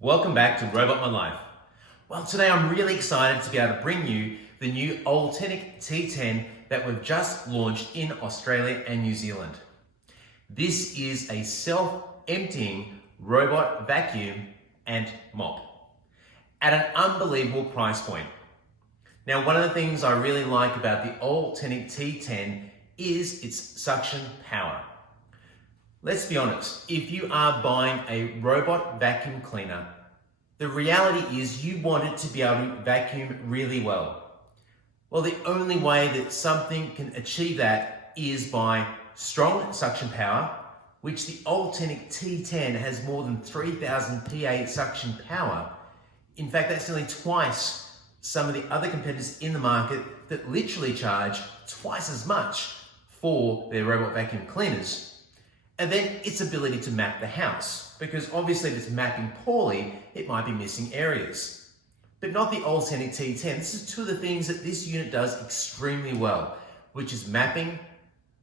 Welcome back to Robot My Life. Well, today I'm really excited to be able to bring you the new Ultenic T10 that we've just launched in Australia and New Zealand. This is a self-emptying robot vacuum and mop at an unbelievable price point. Now, one of the things I really like about the Ultenic T10 is its suction power. Let's be honest, if you are buying a robot vacuum cleaner, the reality is you want it to be able to vacuum really well. Well, the only way that something can achieve that is by strong suction power, which the Ultenic T10 has more than 3,000 PA suction power. In fact, that's nearly twice some of the other competitors in the market that literally charge twice as much for their robot vacuum cleaners. And then its ability to map the house, because obviously if it's mapping poorly, it might be missing areas. But not the Ultenic T10. This is two of the things that this unit does extremely well, which is mapping,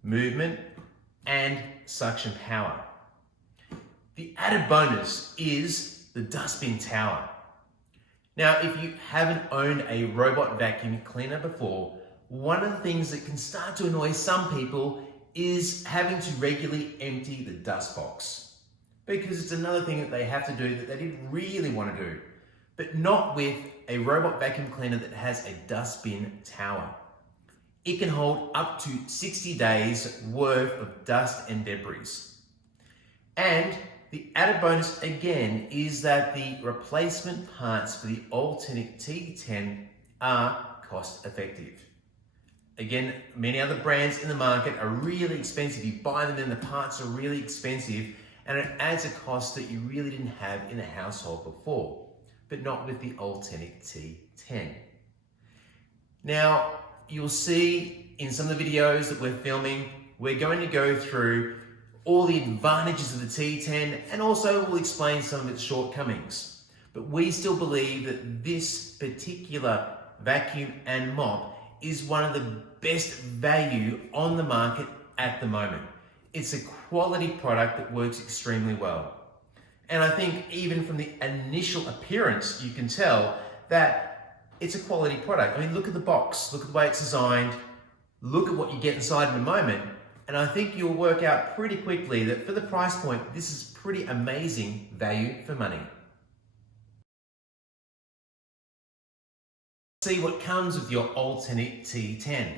movement, and suction power. The added bonus is the dustbin tower. Now, if you haven't owned a robot vacuum cleaner before, one of the things that can start to annoy some people is having to regularly empty the dust box, because it's another thing that they have to do that they didn't really want to do, but not with a robot vacuum cleaner that has a dustbin tower. It can hold up to 60 days worth of dust and debris. And the added bonus again is that the replacement parts for the Ultenic T10 are cost effective. Again, many other brands in the market are really expensive. You buy them and the parts are really expensive, and it adds a cost that you really didn't have in a household before, but not with the Ultenic T10. Now, you'll see in some of the videos that we're filming, we're going to go through all the advantages of the T10, and also we'll explain some of its shortcomings. But we still believe that this particular vacuum and mop is one of the best value on the market at the moment. It's a quality product that works extremely well. And I think even from the initial appearance, you can tell that it's a quality product. I mean, look at the box, look at the way it's designed, look at what you get inside in a moment, and I think you'll work out pretty quickly that for the price point, this is pretty amazing value for money. See what comes with your Ultenic T10.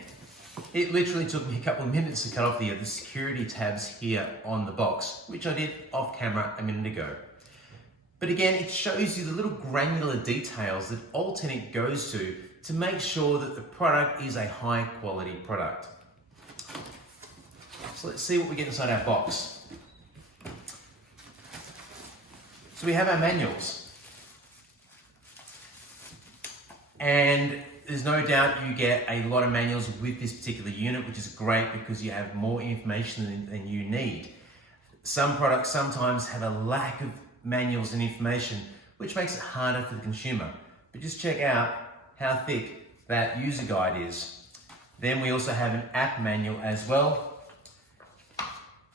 It literally took me a couple of minutes to cut off the security tabs here on the box, which I did off camera a minute ago. But again, it shows you the little granular details that Ultenic goes to make sure that the product is a high quality product. So let's see what we get inside our box. So we have our manuals. And there's no doubt you get a lot of manuals with this particular unit, which is great because you have more information than you need. Some products sometimes have a lack of manuals and information, which makes it harder for the consumer. But just check out how thick that user guide is. Then we also have an app manual as well.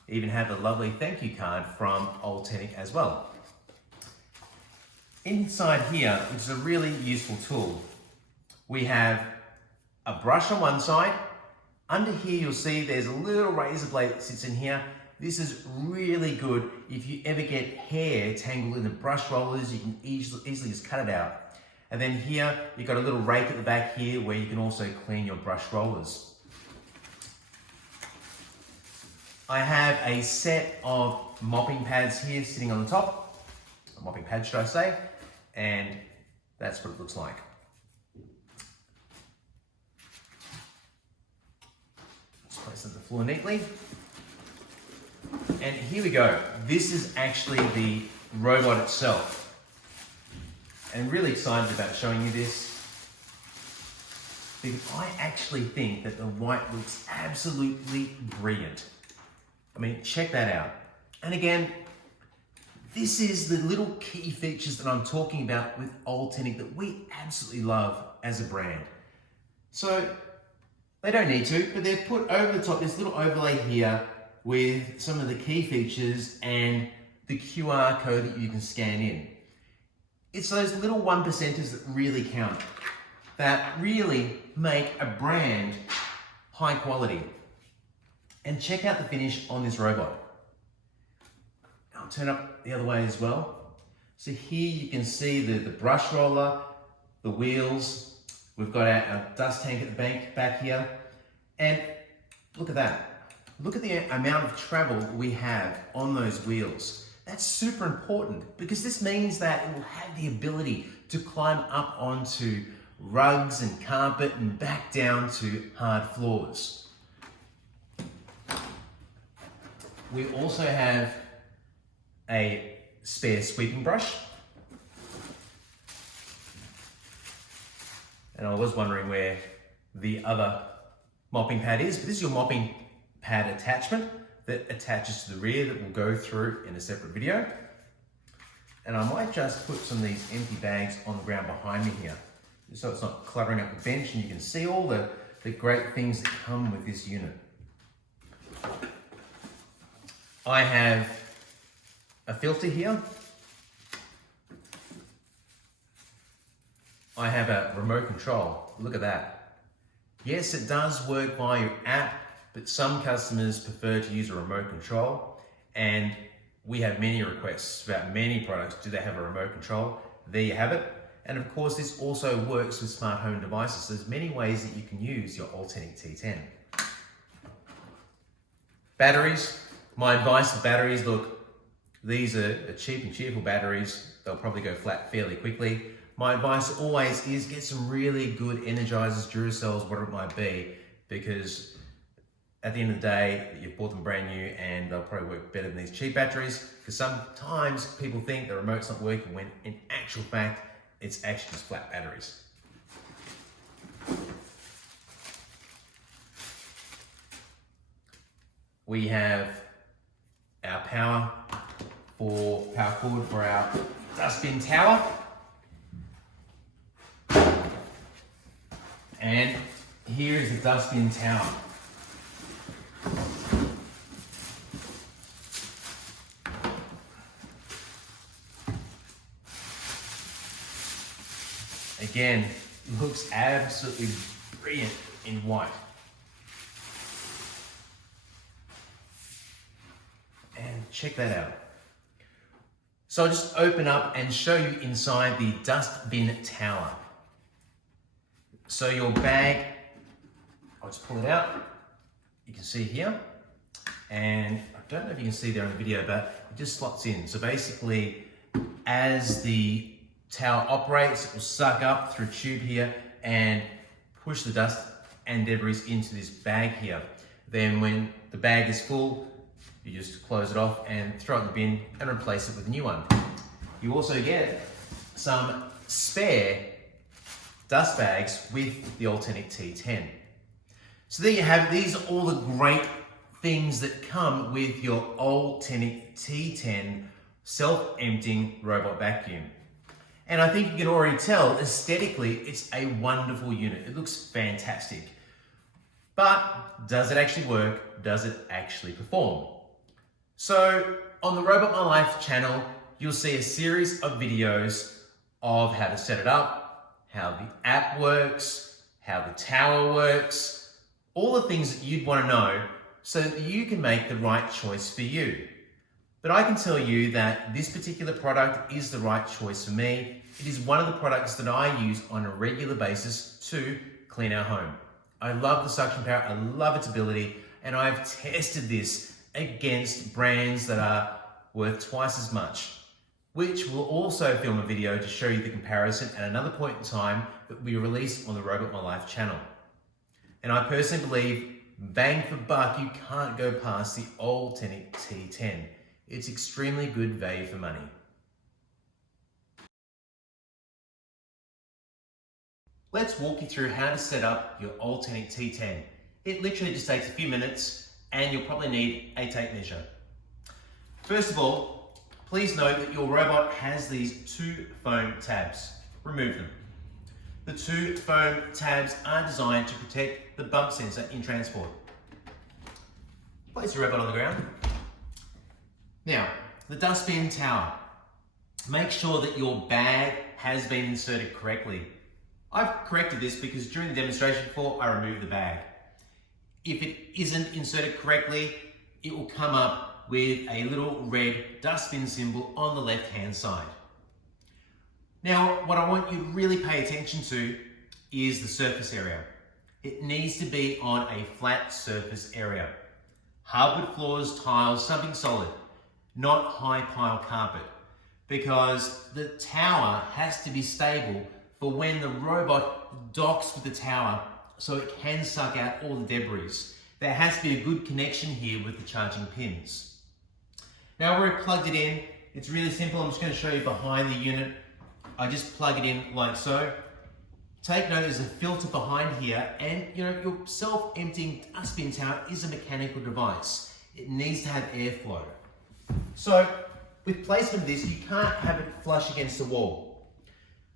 Even have a lovely thank you card from Ultenic as well. Inside here, which is a really useful tool, we have a brush on one side. Under here, you'll see there's a little razor blade that sits in here. This is really good if you ever get hair tangled in the brush rollers. You can easily just cut it out. And then here, you've got a little rake at the back here where you can also clean your brush rollers. I have a set of mopping pads here sitting on the top. A mopping pad, should I say. And that's what it looks like. Just place it on the floor neatly. And here we go. This is actually the robot itself. And really excited about showing you this, because I actually think that the white looks absolutely brilliant. I mean, check that out. And again, this is the little key features that I'm talking about with Ultenic that we absolutely love as a brand. So they don't need to, but they've put over the top this little overlay here with some of the key features and the QR code that you can scan in. It's those little 1%ers that really count, that really make a brand high quality. And check out the finish on this robot. I'll turn up the other way as well. So here you can see the brush roller, the wheels. We've got our dust tank at the back here. And look at that. Look at the amount of travel we have on those wheels. That's super important because this means that it will have the ability to climb up onto rugs and carpet and back down to hard floors. We also have a spare sweeping brush. And I was wondering where the other mopping pad is, but this is your mopping pad attachment that attaches to the rear that we'll go through in a separate video. And I might just put some of these empty bags on the ground behind me here, so it's not cluttering up the bench and you can see all the great things that come with this unit. I have a filter here. I have a remote control. Look at that. Yes, it does work via your app, but some customers prefer to use a remote control, and we have many requests about many products. Do they have a remote control? There you have it. And of course, this also works with smart home devices. So there's many ways that you can use your Ultenic T10. Batteries. My advice for batteries, look, these are cheap and cheerful batteries. They'll probably go flat fairly quickly. My advice always is get some really good Energizers, Duracells, whatever it might be, because at the end of the day, you've bought them brand new and they'll probably work better than these cheap batteries, because sometimes people think the remote's not working when in actual fact, it's actually just flat batteries. We have our power cord for our dustbin tower. And here is the dustbin tower. Again, looks absolutely brilliant in white. And check that out. So I'll just open up and show you inside the dustbin tower. So your bag, I'll just pull it out. You can see here. And I don't know if you can see there in the video, but it just slots in. So basically, as the tower operates, it will suck up through a tube here and push the dust and debris into this bag here. Then when the bag is full, you just close it off and throw it in the bin and replace it with a new one. You also get some spare dust bags with the Ultenic T10. So there you have it. These are all the great things that come with your Ultenic T10 self-emptying robot vacuum. And I think you can already tell, aesthetically, it's a wonderful unit. It looks fantastic. But does it actually work? Does it actually perform? So on the Robot My Life channel, you'll see a series of videos of how to set it up, how the app works, how the tower works, all the things that you'd want to know so that you can make the right choice for you. But I can tell you that this particular product is the right choice for me. It is one of the products that I use on a regular basis to clean our home. I love the suction power, I love its ability, and I've tested this against brands that are worth twice as much, which will also film a video to show you the comparison at another point in time that will be released on the Robot My Life channel. And I personally believe, bang for buck, you can't go past the Ultenic T10. It's extremely good value for money. Let's walk you through how to set up your Ultenic T10. It literally just takes a few minutes and you'll probably need a tape measure. First of all, please note that your robot has these two foam tabs. Remove them. The two foam tabs are designed to protect the bump sensor in transport. Place your robot on the ground. Now, the dustbin tower. make sure that your bag has been inserted correctly. I've corrected this because during the demonstration before, I removed the bag. If it isn't inserted correctly, it will come up with a little red dustbin symbol on the left-hand side. Now, what I want you to really pay attention to is the surface area. It needs to be on a flat surface area. Hardwood floors, tiles, something solid, not high pile carpet, because the tower has to be stable for when the robot docks with the tower so it can suck out all the debris. There has to be a good connection here with the charging pins. Now where I plugged it in, it's really simple. I'm just going to show you behind the unit. I just plug it in like so. Take note, there's a filter behind here, and your self-emptying dustbin tower is a mechanical device. It needs to have airflow. So with placement of this, you can't have it flush against the wall.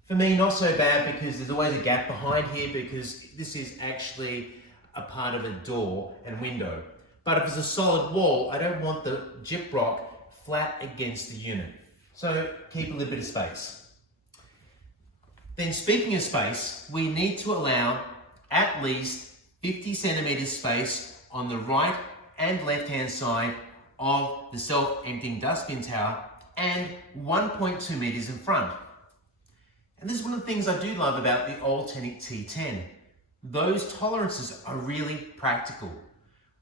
For me, not so bad because there's always a gap behind here because this is actually a part of a door and window. But if it's a solid wall, I don't want the gyprock flat against the unit. So keep a little bit of space. Then speaking of space, we need to allow at least 50 centimeters space on the right and left-hand side of the self-emptying dustbin tower and 1.2 meters in front. And this is one of the things I do love about the Ultenic T10. Those tolerances are really practical.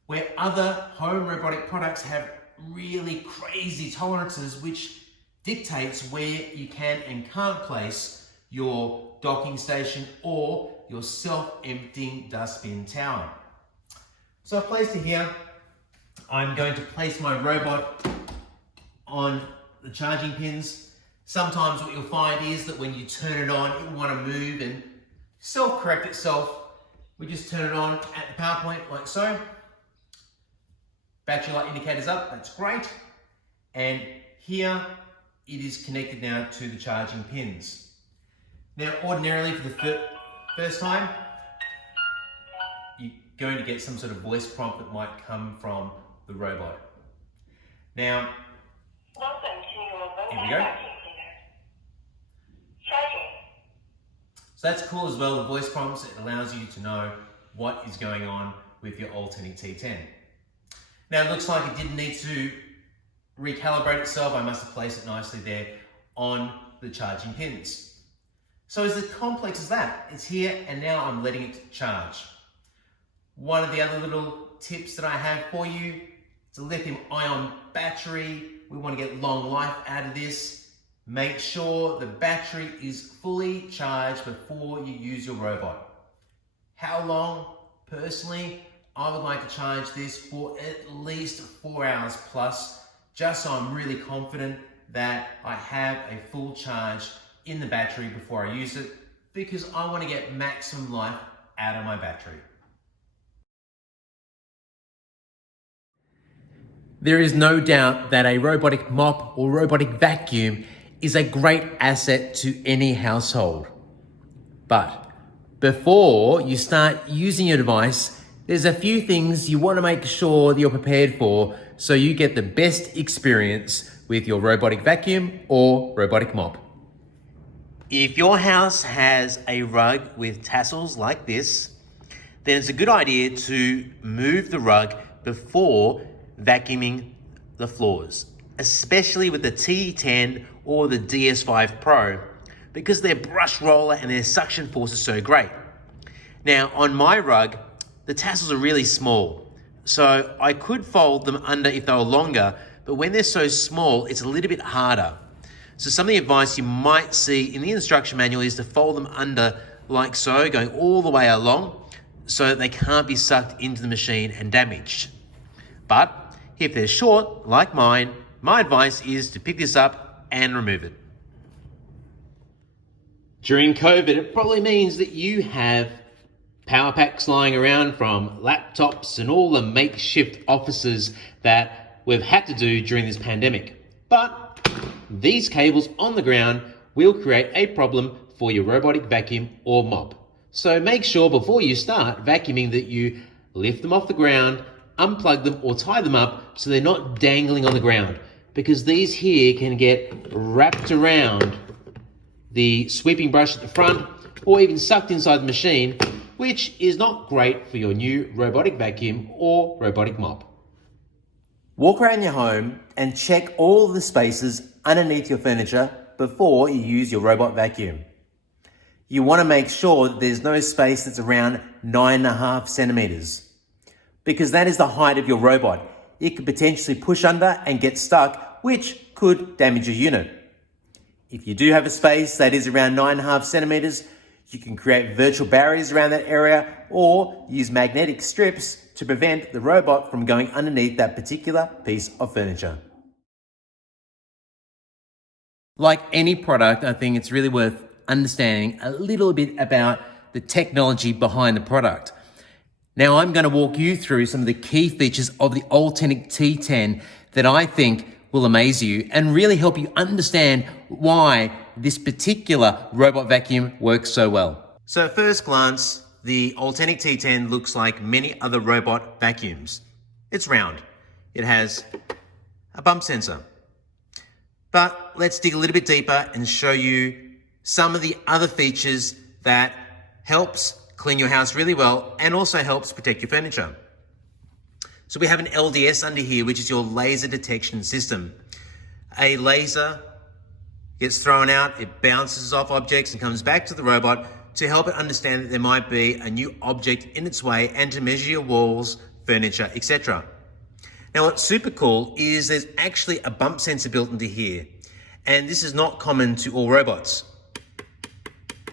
Where other home robotic products have really crazy tolerances which dictates where you can and can't place your docking station or your self-emptying dustbin tower. So I've placed it here. I'm going to place my robot on the charging pins. Sometimes what you'll find is that when you turn it on, it will want to move and self-correct itself. We just turn it on at the power point like so. Battery light indicator's up, that's great. And here it is connected now to the charging pins. Now, ordinarily for the first time, you're going to get some sort of voice prompt that might come from the robot. Now, here we go. So that's cool as well, the voice prompts, it allows you to know what is going on with your Ultenic T10. Now, it looks like it didn't need to recalibrate itself. I must have placed it nicely there on the charging pins. So as complex as that, it's here and now I'm letting it charge. One of the other little tips that I have for you, it's a lithium ion battery. We want to get long life out of this. Make sure the battery is fully charged before you use your robot. How long? Personally, I would like to charge this for at least 4 hours plus, just so I'm really confident that I have a full charge in the battery before I use it, because I want to get maximum life out of my battery. There is no doubt that a robotic mop or robotic vacuum is a great asset to any household. But before you start using your device, there's a few things you want to make sure that you're prepared for so you get the best experience with your robotic vacuum or robotic mop. If your house has a rug with tassels like this, then it's a good idea to move the rug before vacuuming the floors, especially with the T10 or the DS5 Pro, because their brush roller and their suction force is so great. Now, on my rug, the tassels are really small, so I could fold them under if they were longer, but when they're so small, it's a little bit harder. So some of the advice you might see in the instruction manual is to fold them under like so, going all the way along so that they can't be sucked into the machine and damaged. But if they're short, like mine, my advice is to pick this up and remove it. During COVID, it probably means that you have power packs lying around from laptops and all the makeshift offices that we've had to do during this pandemic. But these cables on the ground will create a problem for your robotic vacuum or mop. So make sure before you start vacuuming that you lift them off the ground, unplug them or tie them up so they're not dangling on the ground. because these here can get wrapped around the sweeping brush at the front or even sucked inside the machine, which is not great for your new robotic vacuum or robotic mop. Walk around your home and check all the spaces underneath your furniture before you use your robot vacuum. You want to make sure that there's no space that's around 9.5 centimeters, because that is the height of your robot. It could potentially push under and get stuck, which could damage your unit. If you do have a space that is around 9.5 centimeters, you can create virtual barriers around that area or use magnetic strips to prevent the robot from going underneath that particular piece of furniture. Like any product, I think it's really worth understanding a little bit about the technology behind the product. Now, I'm going to walk you through some of the key features of the Ultenic T10 that I think will amaze you and really help you understand why this particular robot vacuum works so well. So at first glance, the Ultenic T10 looks like many other robot vacuums. It's round. It has a bump sensor. But let's dig a little bit deeper and show you some of the other features that helps clean your house really well and also helps protect your furniture. So we have an LDS under here, which is your laser detection system. A laser gets thrown out, it bounces off objects and comes back to the robot to help it understand that there might be a new object in its way and to measure your walls, furniture, etc. Now, what's super cool is there's actually a bump sensor built into here, and this is not common to all robots.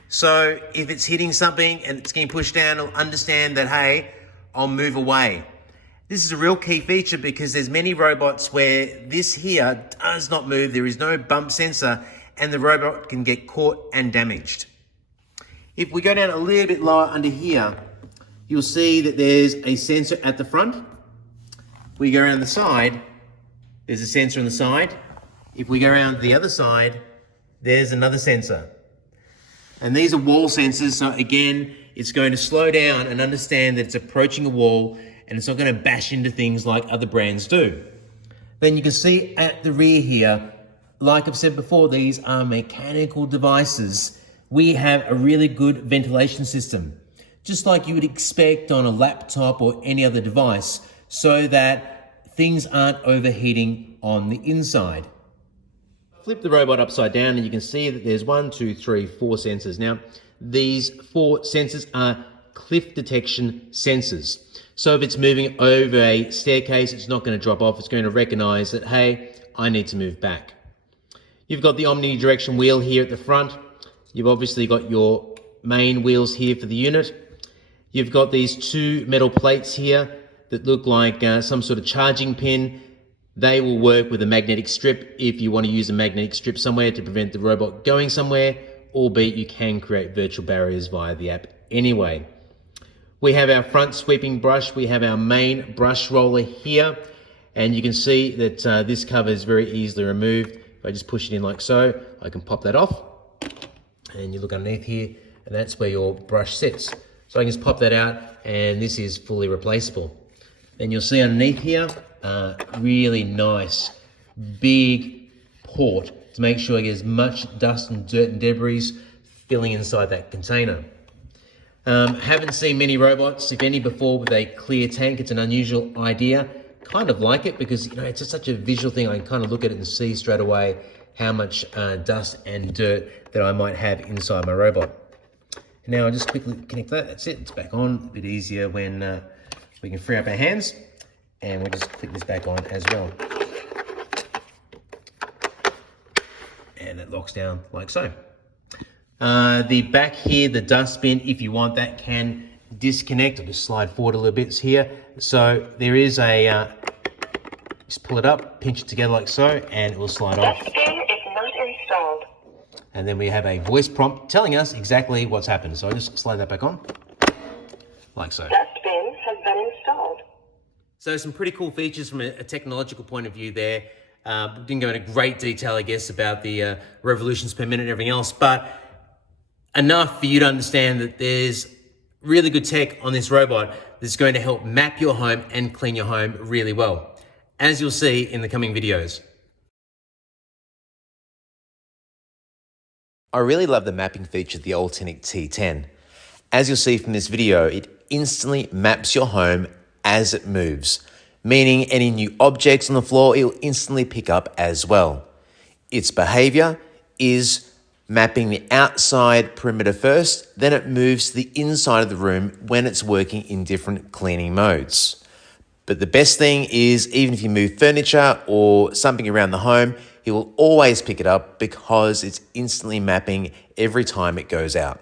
So if it's hitting something and it's getting pushed down, it'll understand that, hey, I'll move away. This is a real key feature because there's many robots where this here does not move, there is no bump sensor, and the robot can get caught and damaged. If we go down a little bit lower under here, you'll see that there's a sensor at the front. We go around the side, there's a sensor on the side. If we go around the other side, there's another sensor. And these are wall sensors, so again, it's going to slow down and understand that it's approaching a wall and it's not going to bash into things like other brands do. Then you can see at the rear here, like I've said before, these are mechanical devices. We have a really good ventilation system, just like you would expect on a laptop or any other device, so that things aren't overheating on the inside. Flip the robot upside down and you can see that there's 4 sensors. Now, these 4 sensors are cliff detection sensors. So if it's moving over a staircase, it's not going to drop off. It's going to recognize that, hey, I need to move back. You've got the omnidirection wheel here at the front. You've obviously got your main wheels here for the unit. You've got these 2 metal plates here that look like some sort of charging pin. They will work with a magnetic strip if you want to use a magnetic strip somewhere to prevent the robot going somewhere, albeit you can create virtual barriers via the app anyway. We have our front sweeping brush. We have our main brush roller here, and you can see that this cover is very easily removed. If I just push it in like so, I can pop that off, and you look underneath here, and that's where your brush sits. So I can just pop that out, and this is fully replaceable. Then you'll see underneath here, really nice big port to make sure I get as much dust and dirt and debris filling inside that container. Haven't seen many robots, if any, before with a clear tank. It's an unusual idea. Kind of like it because, you know, it's just such a visual thing. I can kind of look at it and see straight away how much dust and dirt that I might have inside my robot. Now I'll just quickly connect that. That's it. It's back on. A bit easier when we can free up our hands. And we'll just click this back on as well. And it locks down like so. The back here, the dustbin, if you want that, can disconnect. I'll just slide forward a little bit here. So there is a, just pull it up, pinch it together like so, and it will slide off. Dustbin is not installed. And then we have a voice prompt telling us exactly what's happened. So I'll just slide that back on, like so. Dustbin has been installed. So some pretty cool features from a technological point of view there. Didn't go into great detail, I guess, about the revolutions per minute and everything else, but enough for you to understand that there's really good tech on this robot that's going to help map your home and clean your home really well, as you'll see in the coming videos. I really love the mapping feature of the Ultenic T10. As you'll see from this video, it instantly maps your home as it moves, meaning any new objects on the floor it will instantly pick up as well. Its behavior is mapping the outside perimeter first, then it moves to the inside of the room when it's working in different cleaning modes. But the best thing is, even if you move furniture or something around the home, it will always pick it up because it's instantly mapping every time it goes out.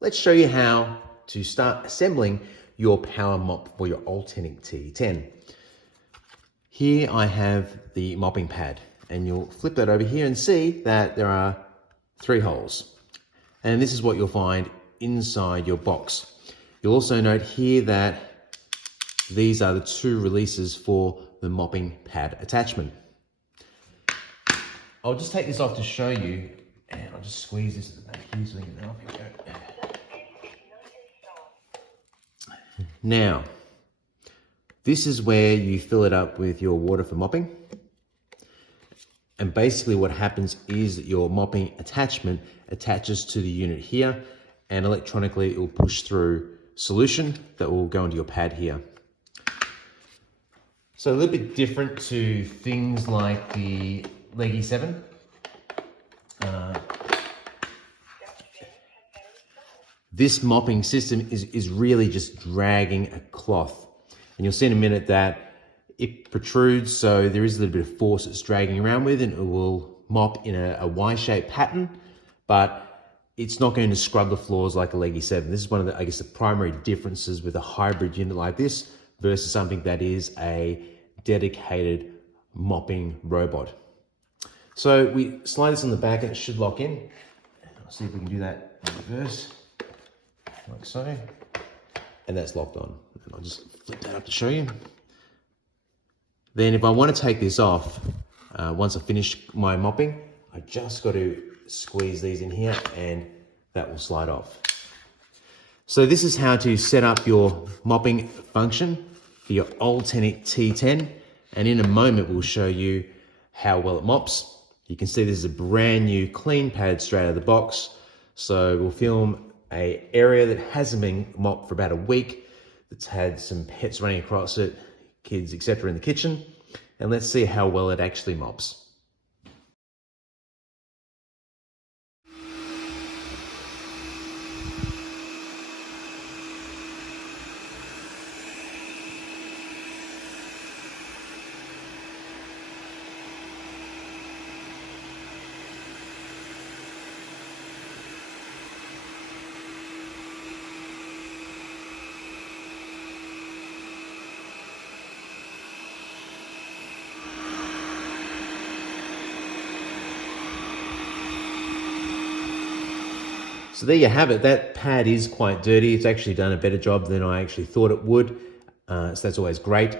Let's show you how to start assembling your power mop for your Ultenic T10. Here I have the mopping pad, and you'll flip that over here and see that there are 3 holes. And this is what you'll find inside your box. You'll also note here that these are the 2 releases for the mopping pad attachment. I'll just take this off to show you, and I'll just squeeze this at the back here so we can get it off. Here we go. Now, this is where you fill it up with your water for mopping. And basically what happens is that your mopping attachment attaches to the unit here, and electronically it will push through solution that will go into your pad here. So a little bit different to things like the Leggy 7. This mopping system is really just dragging a cloth. And you'll see in a minute that it protrudes, so there is a little bit of force it's dragging around with, and it will mop in a Y-shaped pattern, but it's not going to scrub the floors like a Leggy 7. This is one of the, I guess, the primary differences with a hybrid unit like this versus something that is a dedicated mopping robot. So we slide this on the back and it should lock in. I'll see if we can do that in reverse. Like so, and that's locked on. And I'll just flip that up to show you. Then if I want to take this off, once I finish my mopping, I just got to squeeze these in here and that will slide off. So this is how to set up your mopping function for your Ultenic T10, and in a moment we'll show you how well it mops. You can see this is a brand new clean pad straight out of the box. So we'll film an area that hasn't been mopped for about a week, that's had some pets running across it, kids, etc. in the kitchen, and let's see how well it actually mops. So there you have it. That pad is quite dirty. It's actually done a better job than I actually thought it would. So that's always great.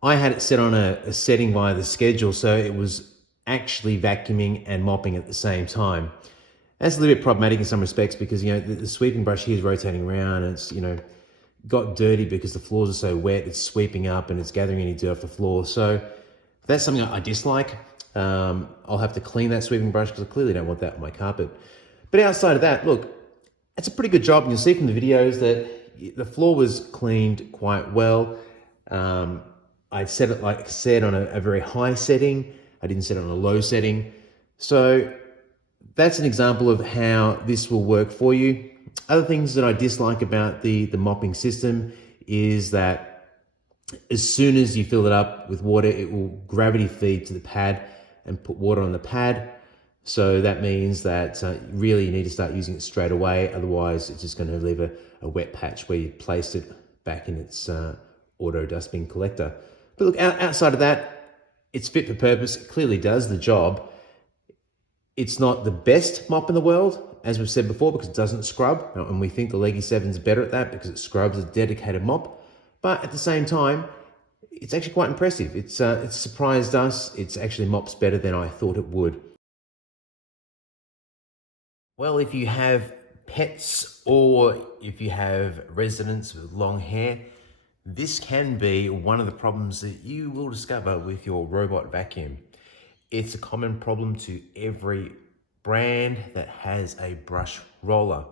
I had it set on a setting via the schedule, so it was actually vacuuming and mopping at the same time. That's a little bit problematic in some respects because, you know, the sweeping brush here is rotating around and it's, you know, got dirty because the floors are so wet. It's sweeping up and it's gathering any dirt off the floor. So that's something I dislike. I'll have to clean that sweeping brush because I clearly don't want that on my carpet. But outside of that, look, it's a pretty good job. You'll see from the videos that the floor was cleaned quite well. I set it, like I said, on a very high setting. I didn't set it on a low setting. So that's an example of how this will work for you. Other things that I dislike about the mopping system is that as soon as you fill it up with water, it will gravity feed to the pad and put water on the pad. So that means that really you need to start using it straight away. Otherwise, it's just going to leave a wet patch where you placed it back in its auto dustbin collector. But look, outside of that, it's fit for purpose. It clearly does the job. It's not the best mop in the world, as we've said before, because it doesn't scrub. And we think the Leggy 7 is better at that because it scrubs a dedicated mop. But at the same time, it's actually quite impressive. It's surprised us. It's actually mops better than I thought it would. Well, if you have pets or if you have residents with long hair, this can be one of the problems that you will discover with your robot vacuum. It's a common problem to every brand that has a brush roller.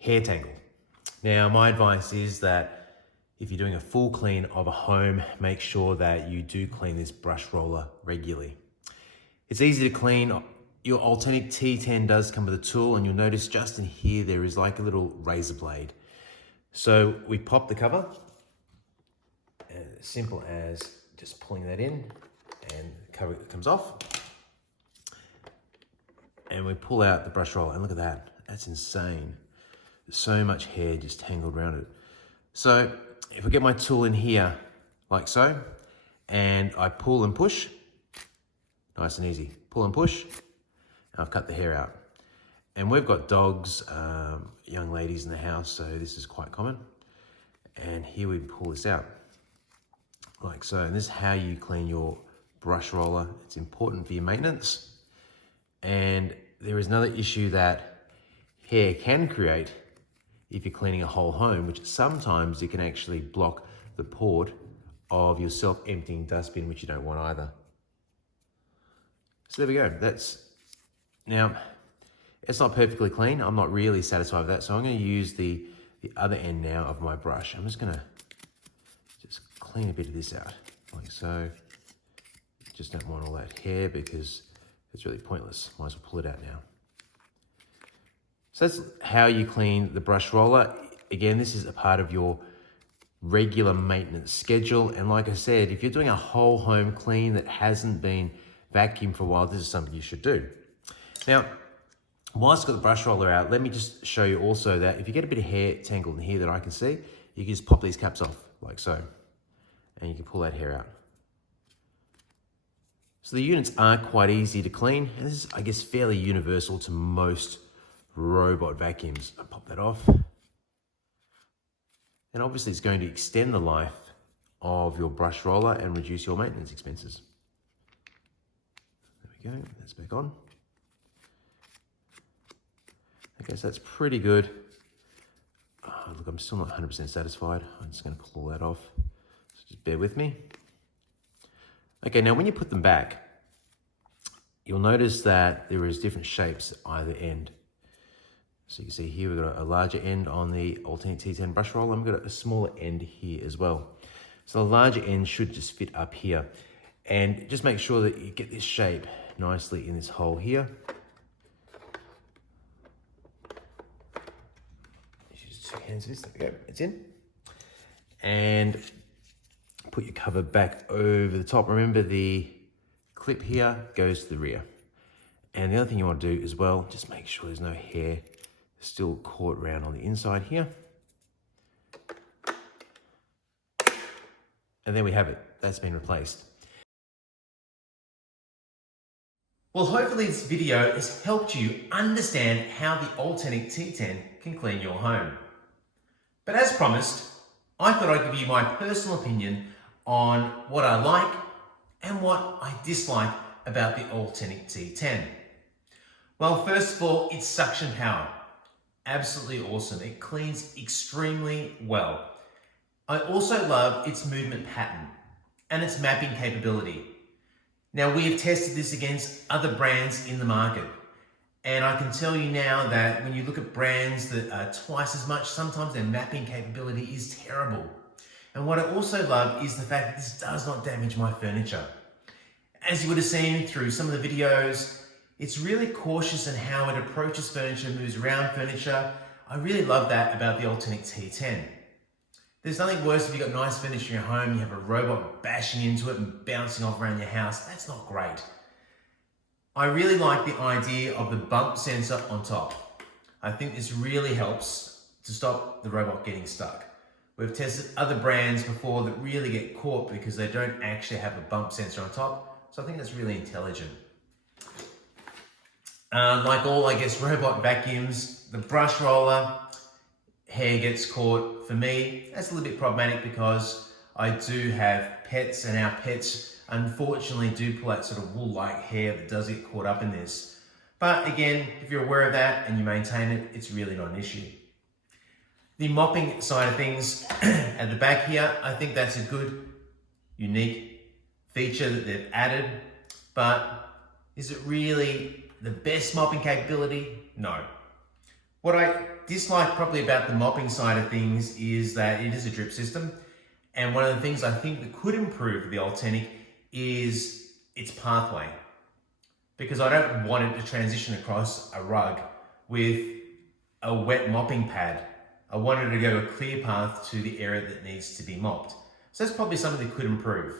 Hair tangle. Now, my advice is that if you're doing a full clean of a home, make sure that you do clean this brush roller regularly. It's easy to clean. Your Ultenic T10 does come with a tool, and you'll notice just in here there is like a little razor blade. So we pop the cover, as simple as just pulling that in, and the cover comes off. And we pull out the brush roller, and look at that. That's insane. There's so much hair just tangled around it. So if I get my tool in here, like so, and I pull and push, nice and easy, pull and push, and I've cut the hair out. And we've got dogs, young ladies in the house, so this is quite common. And here we pull this out, like so. And this is how you clean your brush roller. It's important for your maintenance. And there is another issue that hair can create if you're cleaning a whole home, which sometimes it can actually block the port of your self-emptying dustbin, which you don't want either. So there we go. Now, it's not perfectly clean. I'm not really satisfied with that. So I'm going to use the other end now of my brush. I'm just going to just clean a bit of this out, like so. Just don't want all that hair because it's really pointless. Might as well pull it out now. So that's how you clean the brush roller. Again, this is a part of your regular maintenance schedule. And like I said, if you're doing a whole home clean that hasn't been vacuumed for a while, this is something you should do. Now, whilst I've got the brush roller out, let me just show you also that if you get a bit of hair tangled in here that I can see, you can just pop these caps off, like so. And you can pull that hair out. So the units are quite easy to clean, and this is, I guess, fairly universal to most robot vacuums. I pop that off. And obviously it's going to extend the life of your brush roller and reduce your maintenance expenses. There we go, that's back on. Okay, so that's pretty good. Oh, look, I'm still not 100% satisfied. I'm just going to pull that off. So just bear with me. Okay, now when you put them back, you'll notice that there is different shapes at either end. So you can see here we've got a larger end on the Ultenic T10 brush roller, and we've got a smaller end here as well. So the larger end should just fit up here. And just make sure that you get this shape nicely in this hole here. Hands this, there we go, it's in. And put your cover back over the top. Remember the clip here goes to the rear. And the other thing you want to do as well, just make sure there's no hair still caught around on the inside here. And there we have it, that's been replaced. Well, hopefully this video has helped you understand how the Ultenic T10 can clean your home. But as promised, I thought I'd give you my personal opinion on what I like and what I dislike about the Ultenic T10. Well, first of all, its suction power. Absolutely awesome. It cleans extremely well. I also love its movement pattern and its mapping capability. Now, we have tested this against other brands in the market, and I can tell you now that when you look at brands that are twice as much, sometimes their mapping capability is terrible. And what I also love is the fact that this does not damage my furniture. As you would have seen through some of the videos, it's really cautious in how it approaches furniture, moves around furniture. I really love that about the Ultenic T10. There's nothing worse if you've got nice furniture in your home, you have a robot bashing into it and bouncing off around your house. That's not great. I really like the idea of the bump sensor on top. I think this really helps to stop the robot getting stuck. We've tested other brands before that really get caught because they don't actually have a bump sensor on top. So I think that's really intelligent. Like all, I guess, robot vacuums, the brush roller, hair gets caught. For me, that's a little bit problematic because I do have pets, and our pets unfortunately do pull out sort of wool-like hair that does get caught up in this. But again, if you're aware of that and you maintain it, it's really not an issue. The mopping side of things at the back here, I think that's a good, unique feature that they've added, but is it really the best mopping capability? No. What I dislike probably about the mopping side of things is that it is a drip system. And one of the things I think that could improve with the Ultenic is its pathway. Because I don't want it to transition across a rug with a wet mopping pad. I want it to go a clear path to the area that needs to be mopped. So that's probably something that could improve.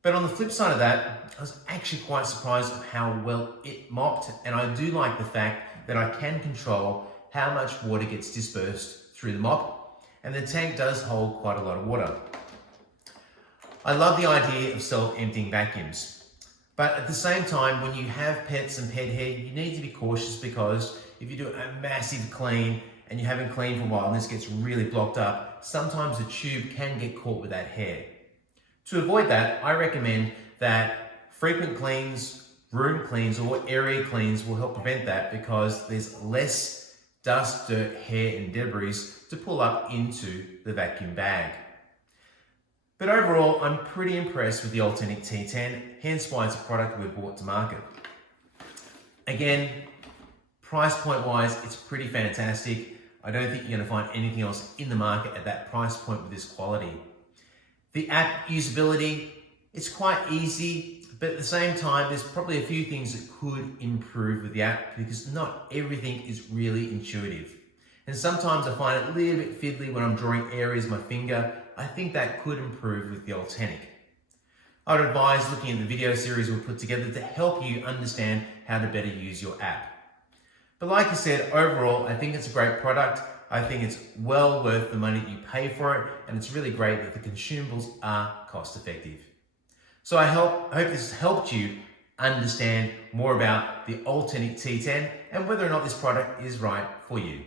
But on the flip side of that, I was actually quite surprised at how well it mopped. And I do like the fact that I can control how much water gets dispersed through the mop. And the tank does hold quite a lot of water. I love the idea of self-emptying vacuums. But at the same time, when you have pets and pet hair, you need to be cautious because if you do a massive clean and you haven't cleaned for a while and this gets really blocked up, sometimes the tube can get caught with that hair. To avoid that, I recommend that frequent cleans, room cleans, or area cleans will help prevent that because there's less dust, dirt, hair, and debris to pull up into the vacuum bag. But overall, I'm pretty impressed with the Ultenic T10, hence why it's a product we've brought to market. Again, price point wise, it's pretty fantastic. I don't think you're going to find anything else in the market at that price point with this quality. The app usability, it's quite easy, but at the same time, there's probably a few things that could improve with the app because not everything is really intuitive. And sometimes I find it a little bit fiddly when I'm drawing areas with my finger. I think that could improve with the Ultenic. I would advise looking at the video series we've put together to help you understand how to better use your app. But like I said, overall, I think it's a great product. I think it's well worth the money that you pay for it, and it's really great that the consumables are cost effective. So I hope this has helped you understand more about the Ultenic T10 and whether or not this product is right for you.